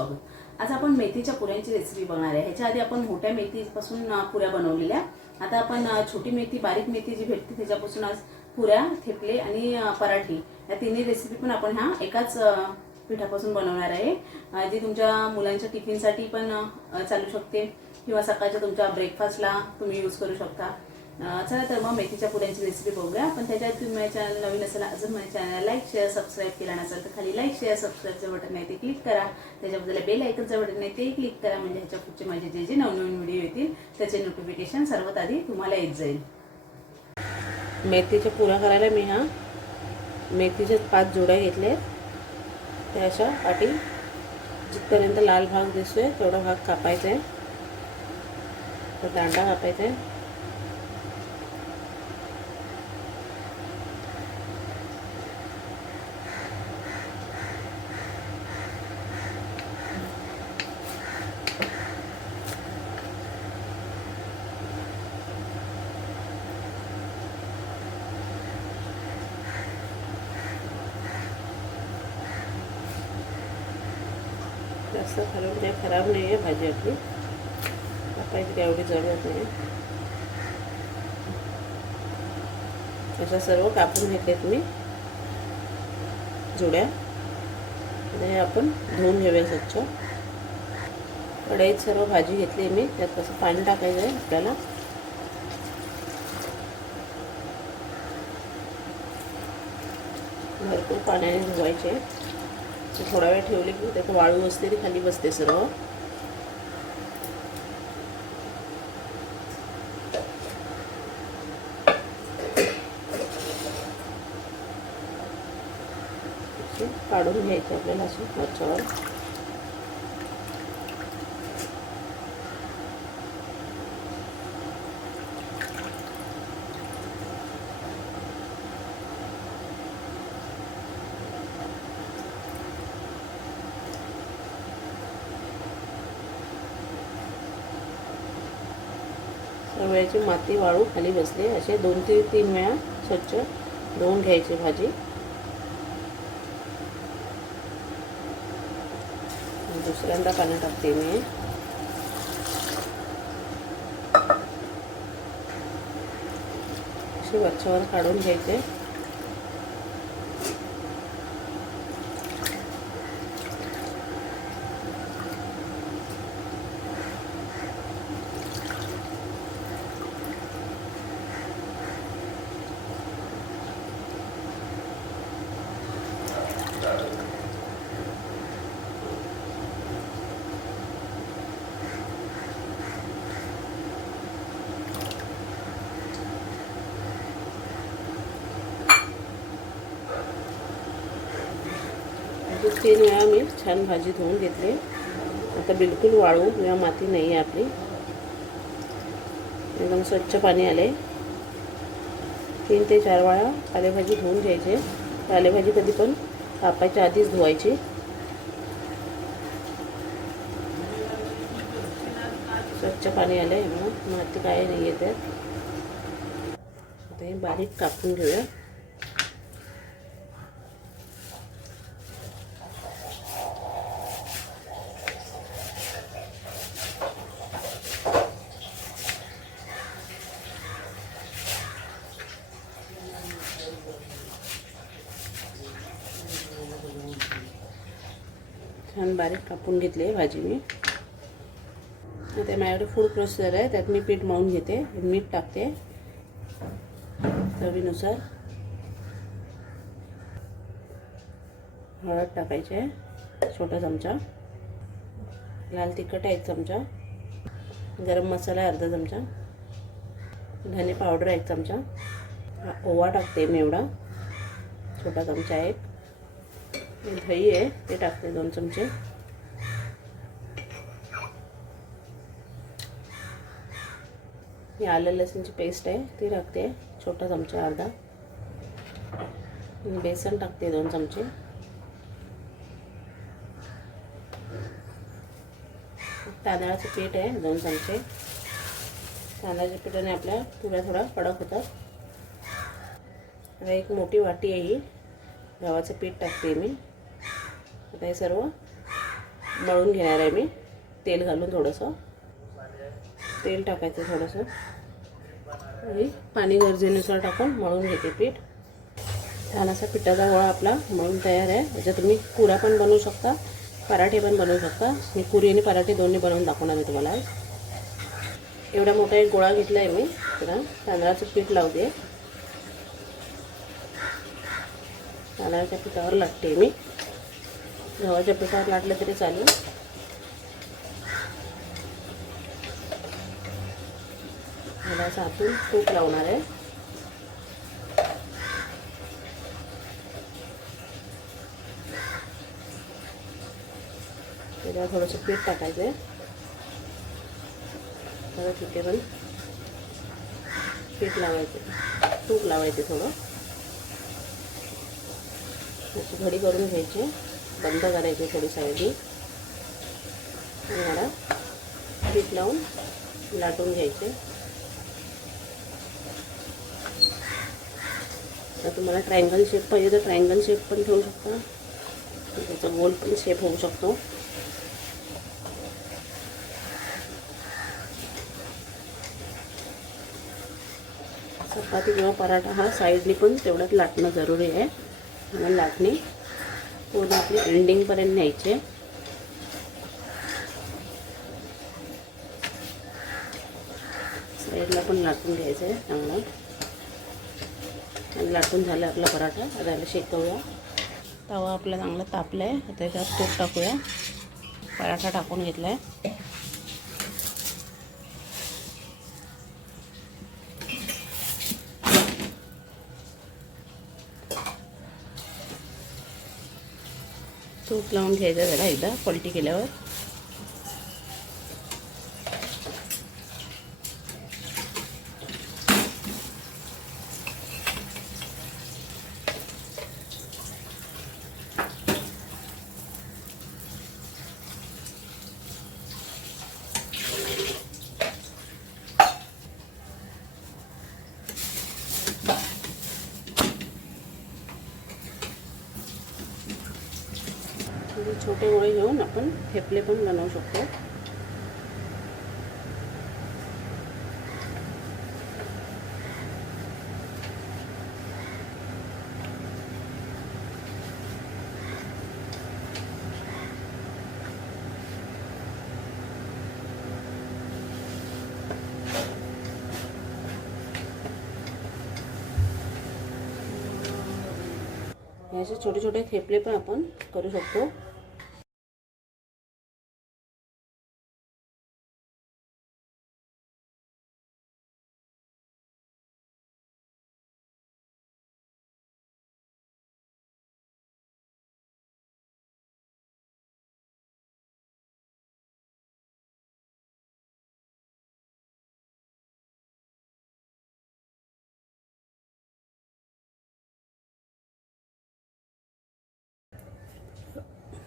स्वागत. आज आपण मेथीच्या पुऱ्यांची रेसिपी बघणार आहे. ह्याच्या आधी आपण मोठ्या मेथीपासून पुऱ्या बनवलेल्या. आता आपण छोटी मेथी बारीक मेथी जी भेटते त्याच्यापासून आज पुऱ्या थेपले आणि पराठी या तिन्ही रेसिपी पण आपण ह्या एकाच पिठापासून बनवणार आहे. जी तुमच्या मुलांच्या टिफिनसाठी पण चालू शकते किंवा सकाळच्या तुमच्या ब्रेकफास्टला तुम्ही यूज करू शकता. चला तर मग मेथीच्या पुऱ्यांची रेसिपी बघूया. पण त्याच्यात तुम्ही माझ्या चॅनल नवीन असेल अजून माझ्या चॅनलला लाईक शेअर सबस्क्राईब केला नसेल तर खाली लाईक शेअर सबस्क्राईबचं बटन आहे ते क्लिक करा. त्याच्याबद्दल बेल आयकनचं बटन आहे ते क्लिक करा. म्हणजे ह्याच्या पुढचे माझे जे जे नवनवीन व्हिडिओ येतील त्याचे नोटिफिकेशन सर्वात आधी तुम्हाला येत जाईल. मेथीच्या पुऱ्या करायला मी हा मेथीचे पाच जोड्या घेतले त्या अशा पाठी जिथपर्यंत लाल भाग दिसतोय तेवढा भाग कापायचा आहे. तर दांडा कापायचा आहे. जास्त खराब नाही खराब नाही आहे भाजी आपली. कापायची काही एवढी जरूरत नाही. अशा सर्व कापून घेतलेत मी. जुड्या. आणि हे आपण धुवून घेऊया स्वच्छ. कढईत सर्व भाजी घेतली मी. त्यात कसं पाणी टाकायचं आहे आपल्याला. भरपूर पाण्याने धुवायचे. असे थोडा वेळ ठेवले की त्यात वाळू असते ती खाली बसते सर्व. काढून घ्यायचं आपल्याला अशी वरच्यावर सर्वांची माती वाळू खाली बसली. असे दोन ते तीन वेळा स्वच्छ धुवून घ्यायची भाजी. दुसऱ्यांदा पाणी टाकते मी. अशी वरच्यावर काढून घ्यायचे अशी तीन वेळा मी छान भाजी धुवून घेतली. आता बिलकुल वाळू किंवा माती नाही आहे आपली. एकदम स्वच्छ पाणी आले तीन ते चार वेळा पालेभाजी धुवून घ्यायचे. पालेभाजी कधी पण कापायच्या आधीच धुवायची. स्वच्छ पाणी आलं आहे म्हणून माती काय नाही आहे त्यात. आता हे बारीक कापून घेऊया. छान बारीक कापून घेतली आहे भाजी मी. आता माझ्याकडे फूड प्रोसेसर आहे त्यात मी पीठ मळून घेते मीठ टाकते चवीनुसार. हळद टाकायची आहे छोटा चमचा. लाल तिखट आहे एक चमचा. गरम मसाला आहे अर्धा चमचा. धने पावडर आहे एक चमचा. ओवा टाकते मी एवढा. छोटा चमचा एक. दही आहे ते टाकते दोन चमचे. ही आलं लसूणची पेस्ट आहे ती टाकते छोटा चमचा अर्धा. बेसन टाकते दोन चमचे. तांदळाचं पीठ आहे दोन चमचे. तांदळाच्या पिठाने आपल्या थोड्या थोडा कडक होतात आता एक मोठी वाटी आहे ही. गव्हाचं पीठ टाकते मी. आता हे सर्व. मळून घेणार आहे मी. तेल घालून थोडंसं. तेल टाकायचं थोडंसं. आणि पाणी गरजेनुसार टाकून मळून घेते पीठ. छान असा पिठाचा गोळा आपला मळून तयार आहे. याच्यात तुम्ही पुऱ्या पण बनवू शकता पराठे पण बनवू शकता. मी पुरी आणि पराठे दोन्ही बनवून दाखवणार आहे तुम्हाला. एवढा मोठा एक गोळा घेतला आहे मी. त्याला तांदळाचं पीठ लावते. तांदळाच्या पिठावर लाटते मी. गव्हाच्या पिठावर लाटलं तरी चालेल. मला असं आतून तूप लावणार आहे. त्याच्यावर थोडंसं पीठ टाकायचं आहे परत तिथे पण पीठ लावायचं. तूप लावायचे थोडं. घडी करून घ्यायची. बंद करायची थोडी साईडनी. आणि पीठ लावून लाटून घ्यायचे. तर तुम्हाला ट्रायंगल शेप पाहिजे तर ट्रायंगल शेप पण ठेवू शकता. त्याचा गोल पण शेप होऊ शकतो. चपाती किंवा पराठा हा साईडनी पण तेवढ्यात लाटणं जरुरी आहे. आणि लाटणी पूर्ण आपली एंडिंगपर्यंत न्यायचे. साईडला पण लाटून घ्यायचं आहे चांगलं. आणि लाटून झालं आपला पराठा. आता शेकवूया. तवा आपला चांगला तापला आहे त्याच्यात तूप टाकूया. पराठा टाकून घेतला आहे तूप लावून घ्यायचं जरा एकदा पलटी केल्यावर. छोटे गोळे घेऊन आपण ठेपले पण बनवू शकतो. असे छोटे छोटे थेपले पण आपण करू शकतो.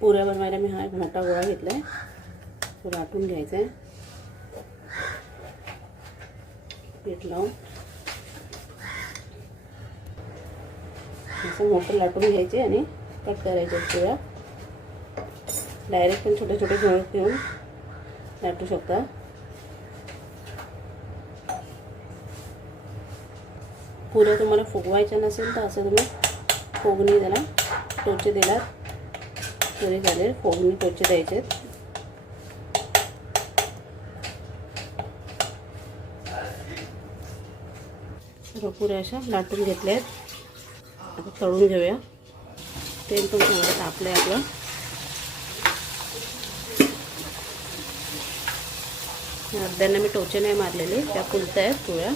पुऱ्या बनवायला मी हा एक मोठा गोळा घेतला आहे तो लाटून घ्यायचा आहे पीठ लावून. असं मोठं लाटून घ्यायचे आणि कट करायचे पुऱ्या. डायरेक्ट पण छोटे छोटे गोळे घेऊन लाटू शकता. पुऱ्या तुम्हाला फुगवायच्या नसेल तर असं तुम्ही फोगणी त्याला टोचे दिलात. तरी चालेल फोडणी टोचे द्यायचे सर्व अशा लाटून घेतल्या आहेत आता तळून घेऊया. तेल पण चांगलं तापलं आहे आपलं. अर्ध्यांना मी टोचे नाही मारलेले त्या फुलत आहेत पोळ्या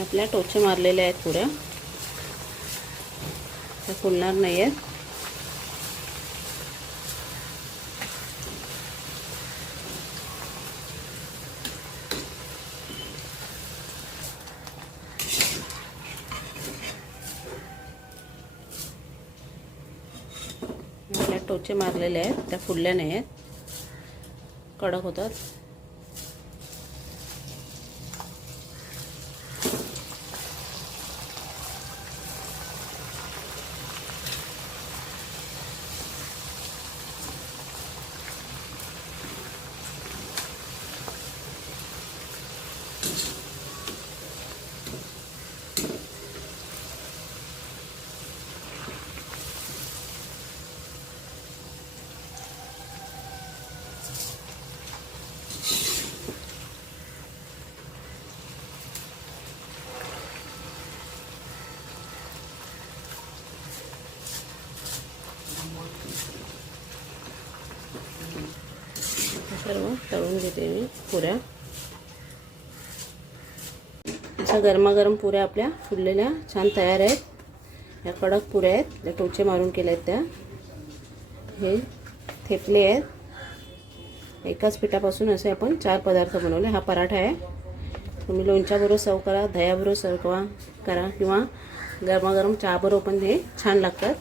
आपल्या टोचे मारलेल्या आहेत पुऱ्या त्या फुलणार नाही आहेत आपल्या टोचे मारलेले आहेत. त्या फुलल्या नाही आहेत कडक होतात. सर्व तळून घेते मी पुऱ्या. अशा गरमागरम पुऱ्या आपल्या फुललेल्या छान तयार आहेत. या कडक पुऱ्या आहेत. त्या टोचे मारून केल्या आहेत त्या. हे थेपले आहेत. एकाच पिठापासून असे आपण चार पदार्थ बनवले. हा पराठा आहे. तुम्ही लोणच्याबरोबर सर्व करा दह्याबरोबर सर्व करा करा किंवा गरमागरम चहाबरोबर पण हे छान लागतात.